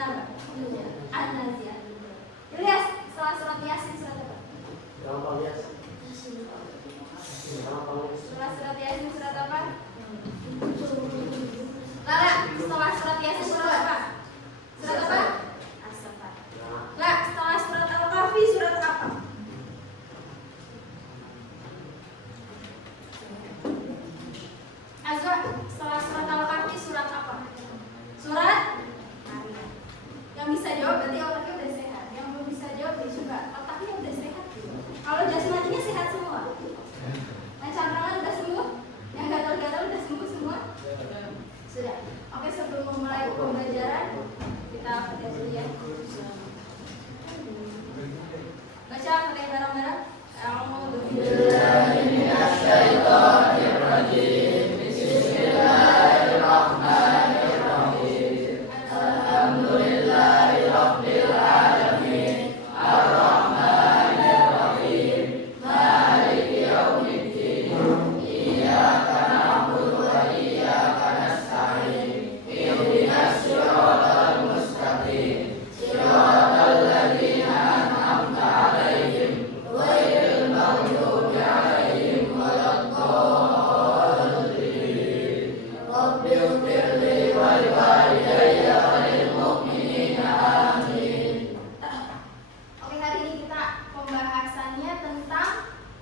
Benar nggak? An-Nazi'at. Ilyas, setelah surat Yasin surat apa? Setelah surat Yasin surat apa? Lara, setelah surat Yasin surat apa? Surat apa? As-Saffat. La, setelah surat Al-Kahfi surat apa? Azwa, setelah surat Al-Kahfi surat apa? Surat Maryam. Yang bisa jawab berarti otaknya udah sehat. Yang belum bisa jawab ya juga otaknya udah sehat. Kalau jasmaninya sehat semua. Yang cantangan udah sembuh, yang gatal-gatal udah sembuh semua. Sudah. Oke, sebelum memulai pembelajaran kita baca dulu ya. Baca pakai bareng-bareng. A'udzu billahi minasyaitonir rajim. Bismillahirrahmanirrahim. Alhamdulillahirabbil alamin. Arrahmanir rahim. Maliki yaumiddin. Iyyaka na'budu wa iyyaka nasta'in. Ihdinas siratal mustaqim. Siratal ladzina an'amta 'alaihim ghairil maghdubi 'alaihim waladdallin. Rabbighfirli wa liwalidayya wa lil mu'minina amin. Oke, hari ini kita pembahasannya tentang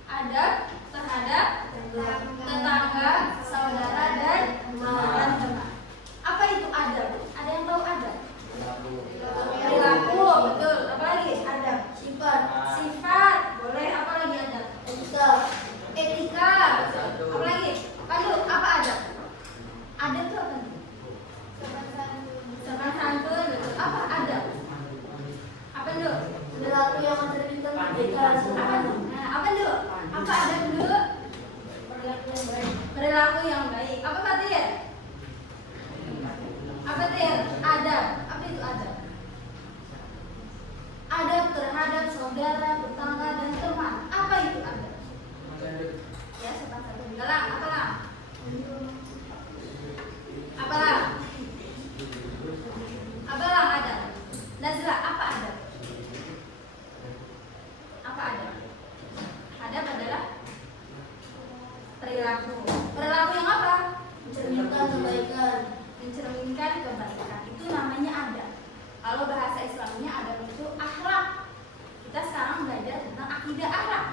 adab terhadap tetangga, saudara dan teman. Apa itu adab? Ada yang tahu adab? Perilaku, betul. Apa lagi? Adab. Sifat. Boleh. Apa lagi adab? Etika. Apa lagi? Pandu, apa adab? Adab itu apa? Sopan santun, betul. Apa adab? Apa dulu? Perilaku yang mencerminkan kebaikan. Apa dulu? Nah, apa dulu? Apa adab dulu? Perilaku yang baik. Perilaku yang baik. Apa Fatir? Apa Fatir? Adab. Apa itu adab? Adab terhadap saudara, tetangga dan teman. Apa itu adab? Ya, sopan santun. Galang, apa lah? Apalah? Apalah adab? Nazla, apa adab? Apa adab? Adab adalah perilaku. Perilaku yang apa? Mencerminkan kebaikan. Mencerminkan kebaikan. Itu namanya adab. Kalau bahasa Islamnya adab itu akhlak. Kita sekarang belajar tentang akidah akhlak.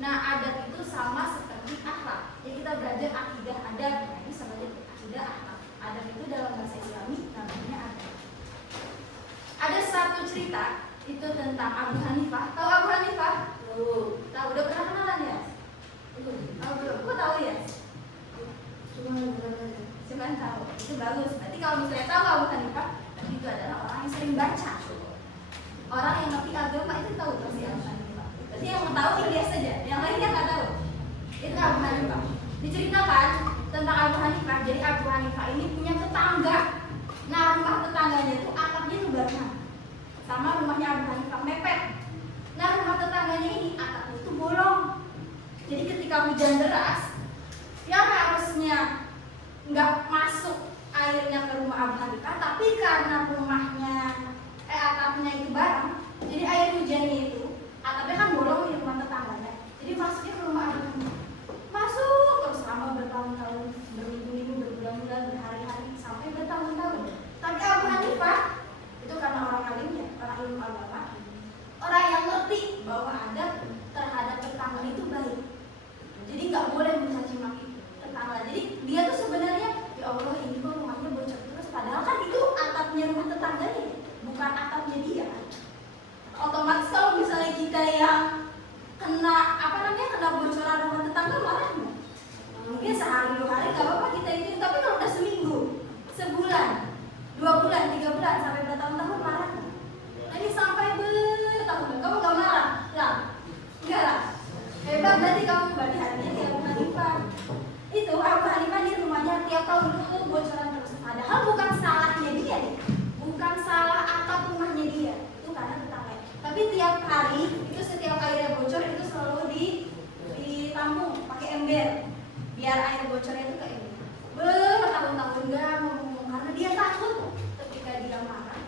Nah, adab itu sama seperti akhlak. Jadi kita belajar akidah adab. Nah, ini sama aja akidah akhlak. Adab itu dalam bahasa Islami namanya adab. Ada satu cerita itu tentang Abu Hanifah. Tahu Abu Hanifah? Tahu, udah pernah kenalan ya? Tahu belum? Kok tahu ya? Cuma tahu. Itu bagus. Berarti kalau misalnya tahu Abu Hanifah, berarti itu adalah orang yang sering baca. Orang yang ngerti agama itu tahu pasti Abu Hanifah. Berarti yang mau tahu Ilyas saja, yang lainnya nggak tahu. Itu Abu Hanifah. Diceritakan tentang Abu Hanifah. Jadi Abu Hanifah ini punya tetangga. Nah, rumah tetangganya itu atapnya itu barengan sama rumahnya Abu Hanifah mepet. Nah, rumah tetangganya ini atapnya itu bolong. Jadi ketika hujan deras, yang harusnya nggak masuk airnya ke rumah Abu Hanifah, tapi karena rumahnya atapnya itu bareng, jadi air hujannya itu atapnya kan bolong di rumah tetangganya. Jadi masuknya ke rumah Abu Hanifah. Masuk terus selama bertahun-tahun, berminggu-minggu, berbulan-bulan, berhari-hari, sampai bertahun-tahun. Tapi Abu Hanifah itu karena orang alimnya, orang ilmu agama, orang yang ngerti bahwa adab terhadap tetangga itu baik. Jadi nggak boleh mencaci maki tetangga. Jadi dia tuh sebenarnya, ya Allah ini kok rumahnya bocor terus. Padahal kan itu atapnya rumah tetangganya, bukan atapnya dia. Otomatis kalau misalnya kita yang kena kena bocoran rumah tetangga marah nggak? Mungkin sehari 2 hari nggak apa-apa kita itu, tapi kalau udah seminggu, sebulan, 2 bulan, 3 bulan sampai bertahun-tahun marah nggak? Nah, ini sampai bertahun-tahun kamu nggak marah? Lah, enggak lah. Hebat berarti kamu, berarti hatinya kayak Abu Hanifah. Itu Abu Hanifah di rumahnya tiap tahun itu bocoran terus. Padahal bukan salahnya dia nih, bukan salah atap rumahnya dia, itu karena tetangga. Tapi tiap hari itu setiap airnya bocor itu selalu ditampung pakai ember biar air bocornya itu ke ember. Bertahun-tahun nggak mau ngomong karena dia takut ketika dia marah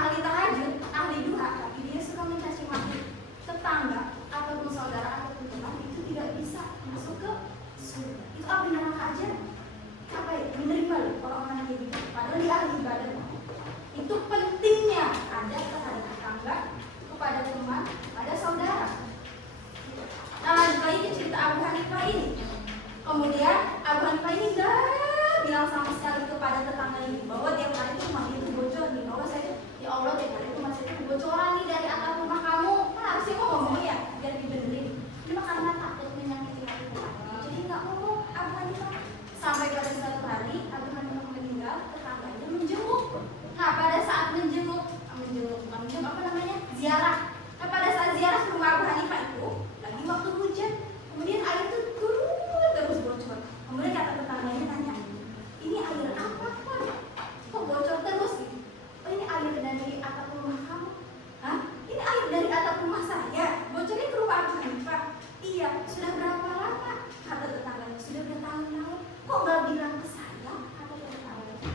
ahli tahajud, ahli duha, tapi dia suka mencaci maki tetangga ataupun saudara ataupun teman, itu tidak bisa masuk ke surga. Itu api neraka aja. Apa ya? Menerima loh orang-orang kayak gitu. Padahal dia ahli ibadah. Itu pentingnya ada terhadap tetangga, kepada teman, pada saudara. Nah, lanjut lagi ke cerita Abu Hanifah ini. Kemudian Abu Hanifah ini gak bilang sama sekali kepada tetangga ini bahwa tiap hari itu rumah itu bocor nih, bahwa saya, ya Allah, tiap hari itu masih kebocoran nih dari atap rumah kamu. Kan harusnya mau ngomong ya, biar dibenerin. Cuma karena takut menyakiti hati tetangga, jadi nggak ngomong Abu Hanifah. Sampai pada suatu hari Abu Hanifah meninggal, tetangganya menjenguk. Nah, pada saat menjenguk apa namanya? Ziarah. Nah, pada saat ziarah ke rumah Abu Hanifah itu lagi waktu hujan. Kemudian air itu turun terus bocor. Kemudian kata tetangganya tanya, ini air apa kan? Kok bocor terus? Oh, ini air dari atap rumah kamu. Hah? Ini air dari atap rumah saya. Bocornya ke rumah Abu Hanifah. Iya, sudah berapa lama? Kata tetangganya, sudah bertahun-tahun. Kok gak bilang ke saya? Kata tetangganya.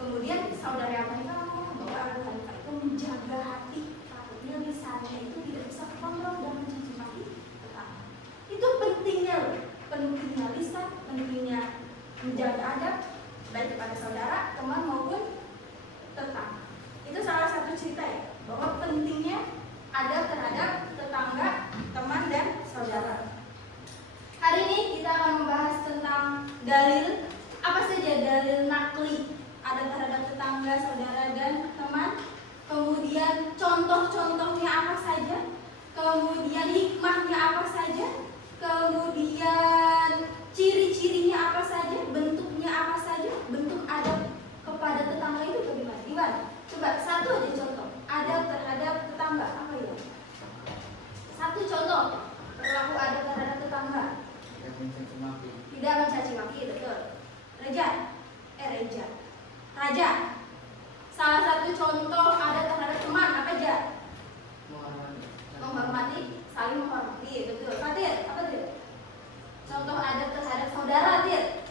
Kemudian saudara Abu Hanifah ngomong bahwa Abu Hanifah itu menjaga hati. Takutnya lisannya itu tidak bisa kontrol dan mencaci maki tetangga. Itu pentingnya loh. Pentingnya lisan, pentingnya menjaga adab baik kepada saudara, teman maupun tetangga. Itu salah satu cerita ya, bahwa pentingnya adab terhadap tetangga, teman dan saudara. Hari ini kita akan membahas tentang dalil, apa saja dalil nakli ada terhadap tetangga, saudara dan teman. Kemudian contoh-contohnya apa saja, kemudian hikmahnya apa saja, kemudian ciri-cirinya apa saja, bentuknya apa saja, bentuk adab kepada tetangga itu bagaimana? Gimana? Coba satu aja contoh adab terhadap tetangga, apa ya? Satu contoh perilaku adab terhadap tetangga. Tidak mencaci maki, betul. Raja. Salah satu contoh adab terhadap teman apa aja? Menghormati, saling menghormati, betul. Fatir, apa Tir? Contoh adab terhadap saudara, Tir?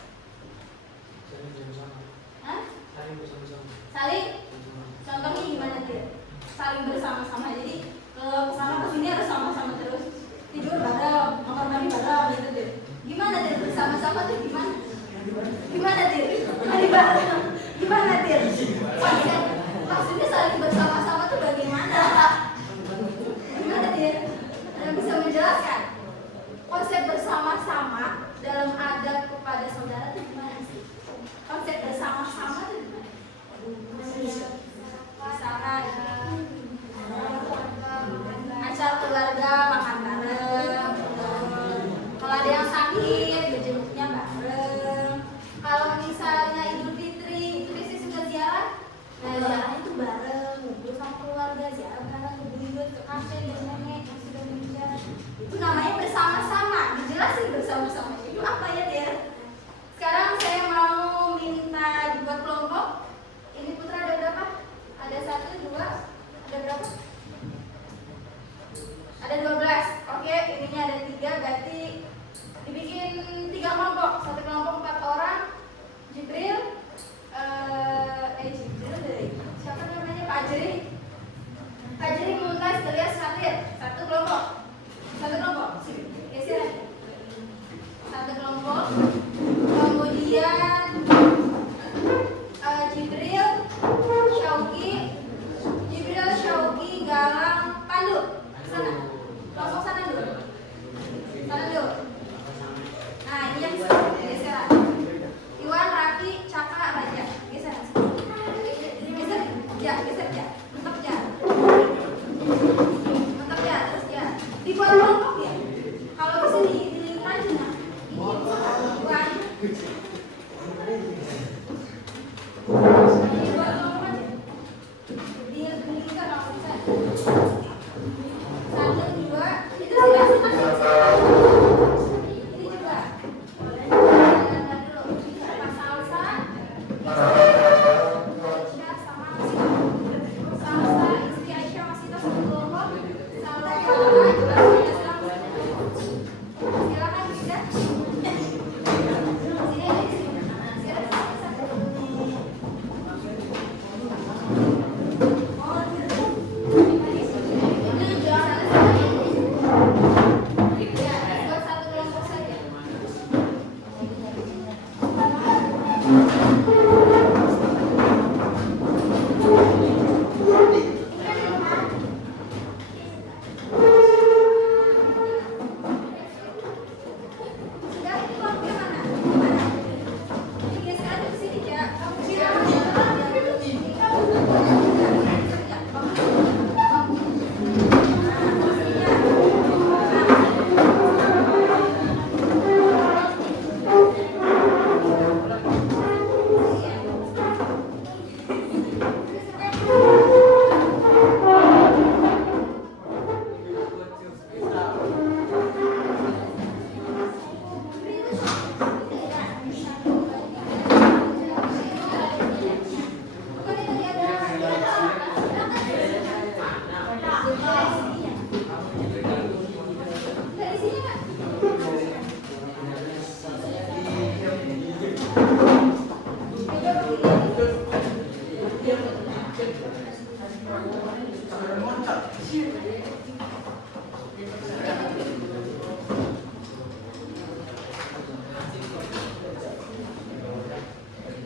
Saling? Contohnya gimana, Tir? Saling bersama-sama, jadi kesana kesini harus sama-sama terus. Tidur bareng, makan mandi bareng, gitu, Tir. Gimana, Tir? Bersama-sama tuh gimana? Gimana, Tir? Mandi bareng. Gimana, Tir? Maksudnya saling bersama-sama tuh bagaimana? Gimana, Tir? Ada bisa menjelaskan konsep bersama-sama dalam adab kepada saudara itu gimana sih? Konsep bersama-sama itu gimana?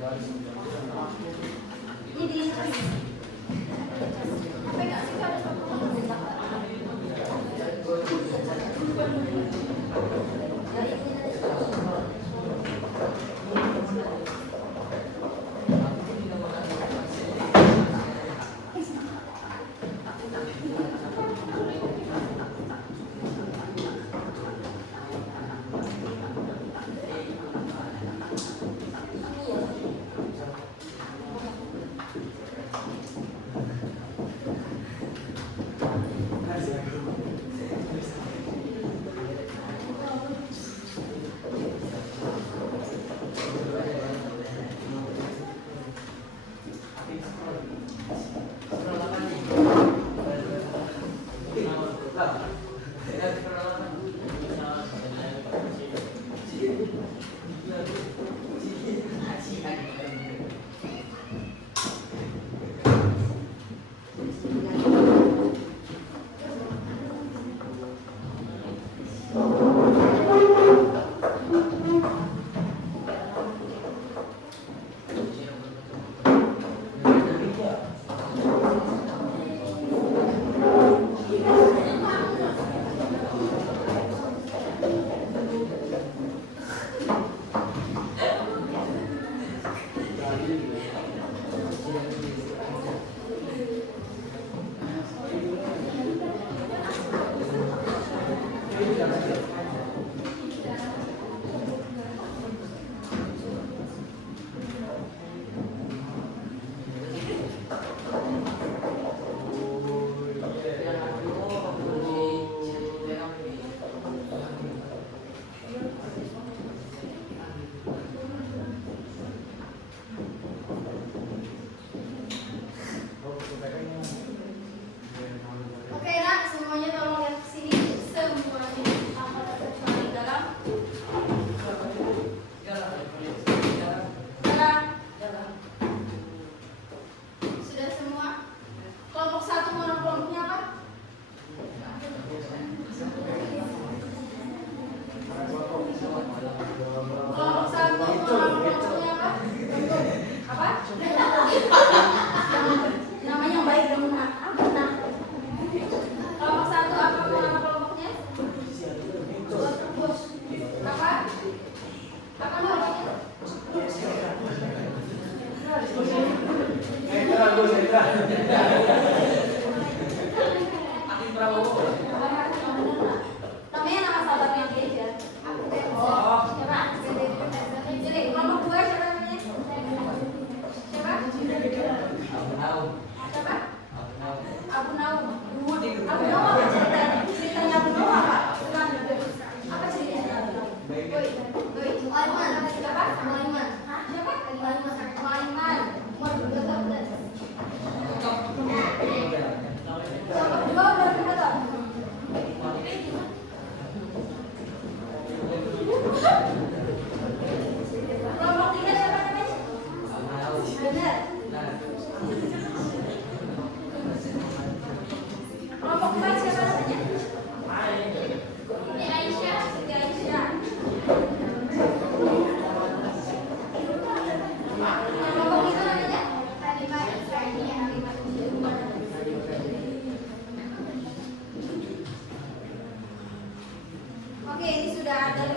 Ini di apa nggak sih ada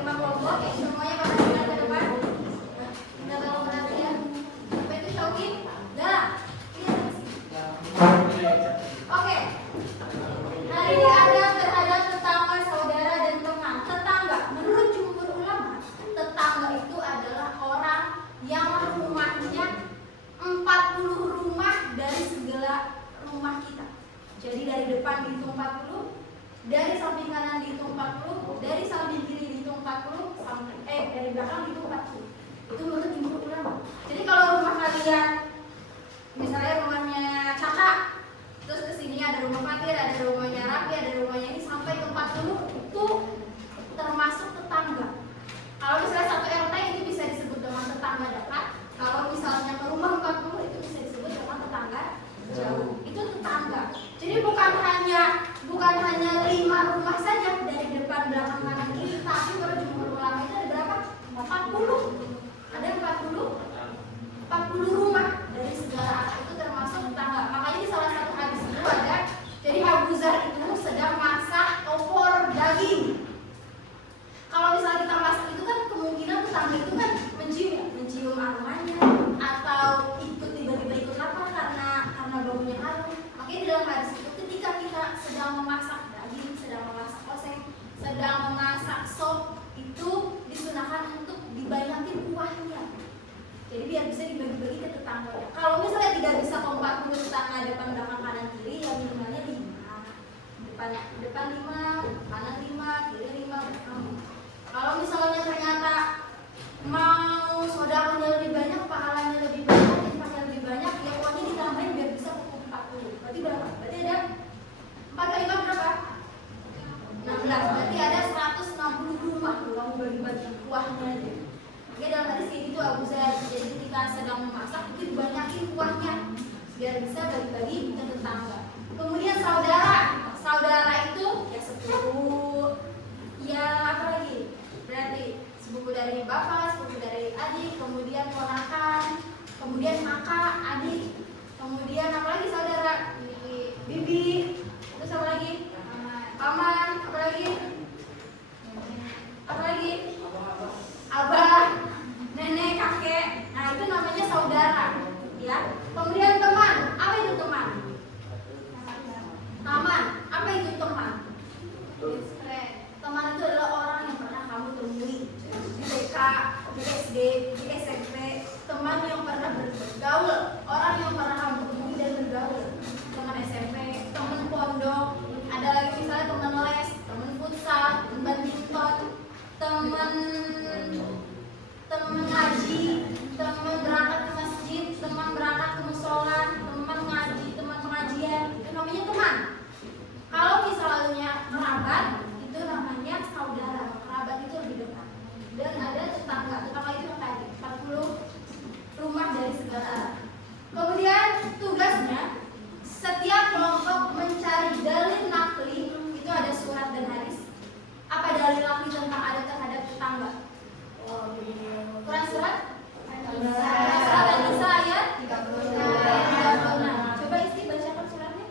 dibagi-bagi ke tetangganya. Kalau misalnya tidak bisa kompak untuk tetangga depan belakang kanan kiri, ya minimalnya 5. Depan 5, kanan 5, kiri 5. Kalau misalnya ternyata mau saudaranya lebih banyak, pahalanya lebih banyak, infaknya lebih banyak, ya uangnya ditambahin biar bisa pukul 40. Berarti berapa? Berarti ada 4 kali 5 berapa? 16. Berarti ada 160 rumah tuh kamu bagi-bagi kuahnya aja. Oke, dalam hadis kayak gitu Abu Zaid. Jadi ketika sedang memasak itu dibanyakin kuahnya biar bisa bagi-bagi ke tetangga. Kemudian saudara itu ya sepupu, ya apa lagi? Berarti sepupu dari bapak, sepupu dari adik, kemudian ponakan, kemudian kakak, adik, kemudian apa lagi saudara? Bibi, terus apa lagi? Paman, apa lagi? Apa lagi? Abah, nenek, kakek. Nah, itu namanya saudara, ya. Kemudian teman, apa itu teman? Teman, apa itu teman? Teman itu adalah orang yang pernah kamu temui di TK, di SD, di SMP. Teman yang pernah bergaul, orang yang pernah kamu temui dan bergaul. Teman SMP, teman pondok, ada lagi misalnya teman les, teman futsal, teman badminton, teman ngaji, teman berangkat ke masjid, teman berangkat ke musola, teman ngaji, teman pengajian, itu namanya teman. Kalau misalnya kerabat, itu namanya saudara. Kerabat itu lebih dekat. Dan ada tetangga itu yang tadi 40 rumah dari segala arah. Kemudian tugasnya setiap kelompok mencari dalil nakli. Itu ada surat dan hadis. Apa dalil nakli tentang adat terhadap tetangga? Quran surat An-Nisa ayat 36. Coba Isti bacakan suratnya.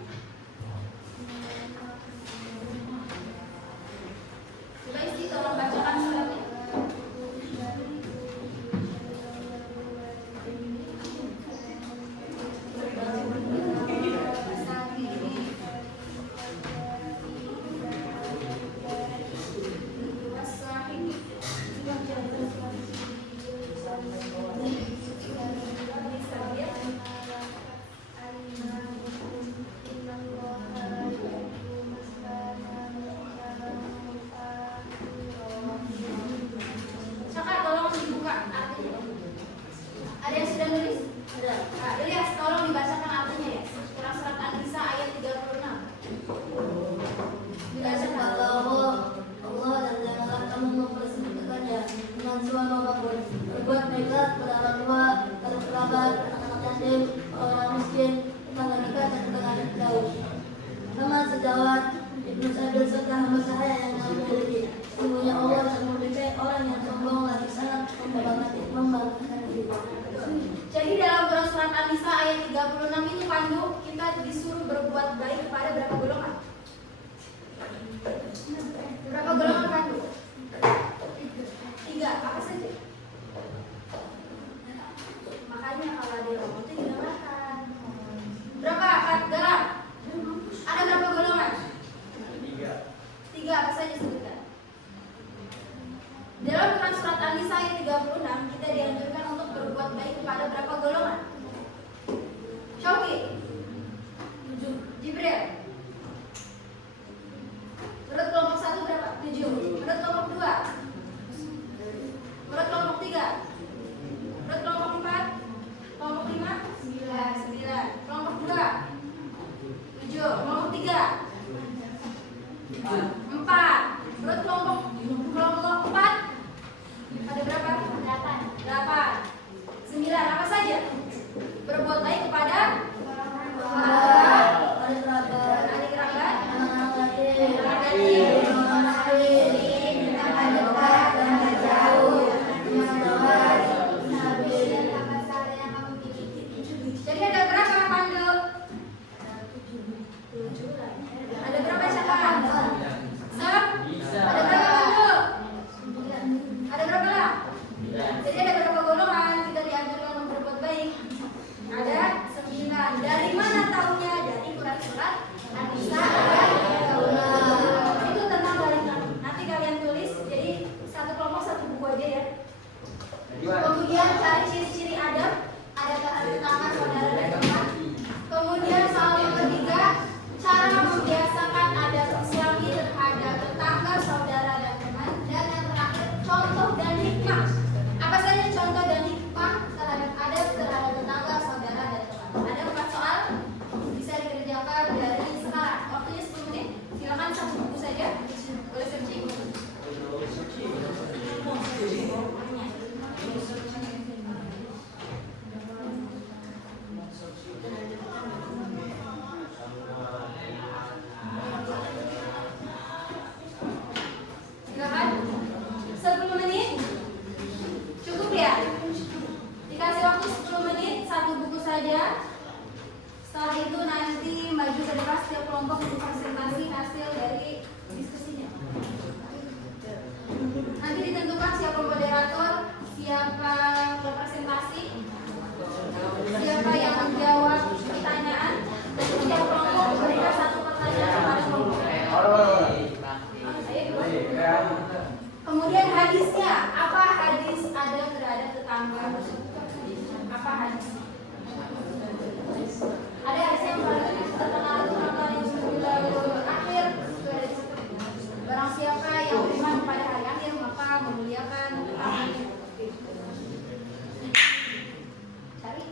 Coba Isti tolong bacakan suratnya. Jadi dalam Quran surat An-Nisa ayat 36 itu pandu kita disuruh berbuat baik kepada berapa golongan? Berapa golongan pandu? 3. Apa saja? Makanya kalau ada yang ngomong itu didengarkan. Berapa? Garam? Ada berapa golongan? 3. Apa saja sebutkan? Dalam Quran surat An-Nisa ayat 36 kita dianjurkan untuk berbuat baik kepada berapa golongan? Syauki 7. Jibril menurut kelompok 1 berapa? 7. Menurut kelompok 2? Menurut kelompok 3? Menurut kelompok 4? Kelompok 5? 9. Kelompok 2? 7. Kelompok 3? 4. Menurut kelompok 4? Ada berapa? 8. 9. Apa saja? Berbuat baik kepada adik kerabat, jadi ada berapa pandu? Ada berapa cakap? Ada berapa pandu? Ada berapa lah? Jadi ada berapa golongan kita dianjurkan untuk berbuat baik? Ada hasil kelompok presentasi hasil dari diskusinya. Nanti ditentukan siapa moderator, siapa berpresentasi, siapa yang menjawab pertanyaan, dan setiap kelompok memberikan satu pertanyaan kepada kelompok. Kemudian hadisnya, apa hadis ada terhadap tetangga? Apa hadis? Ada hadis yang terkenal itu akhir. Barang siapa yang beriman pada hari akhir maka memuliakan tetangga. Cari.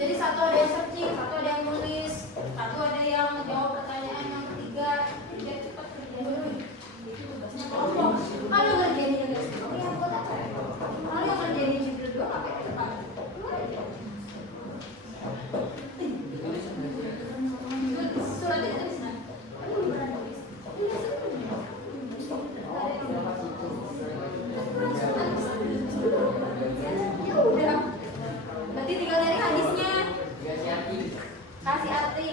Jadi satu ada yang searching, satu ada yang nulis, satu ada yang menjawab pertanyaan yang ketiga. Biar cepat kerjain dulu. Kalau ngerjain yang guys, oke yang buat apa ya? Kalau yang ngerjain yang berdua apa ya? Suratnya tulis mana? Ya udah. Berarti tinggal dari hadisnya. Kasih arti.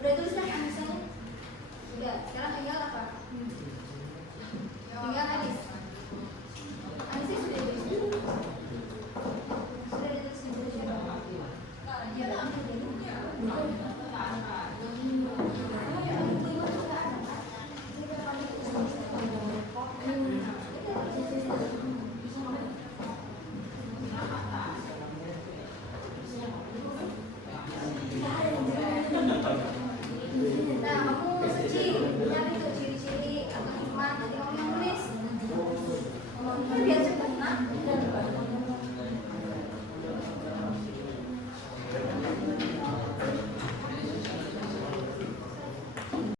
Udah tulis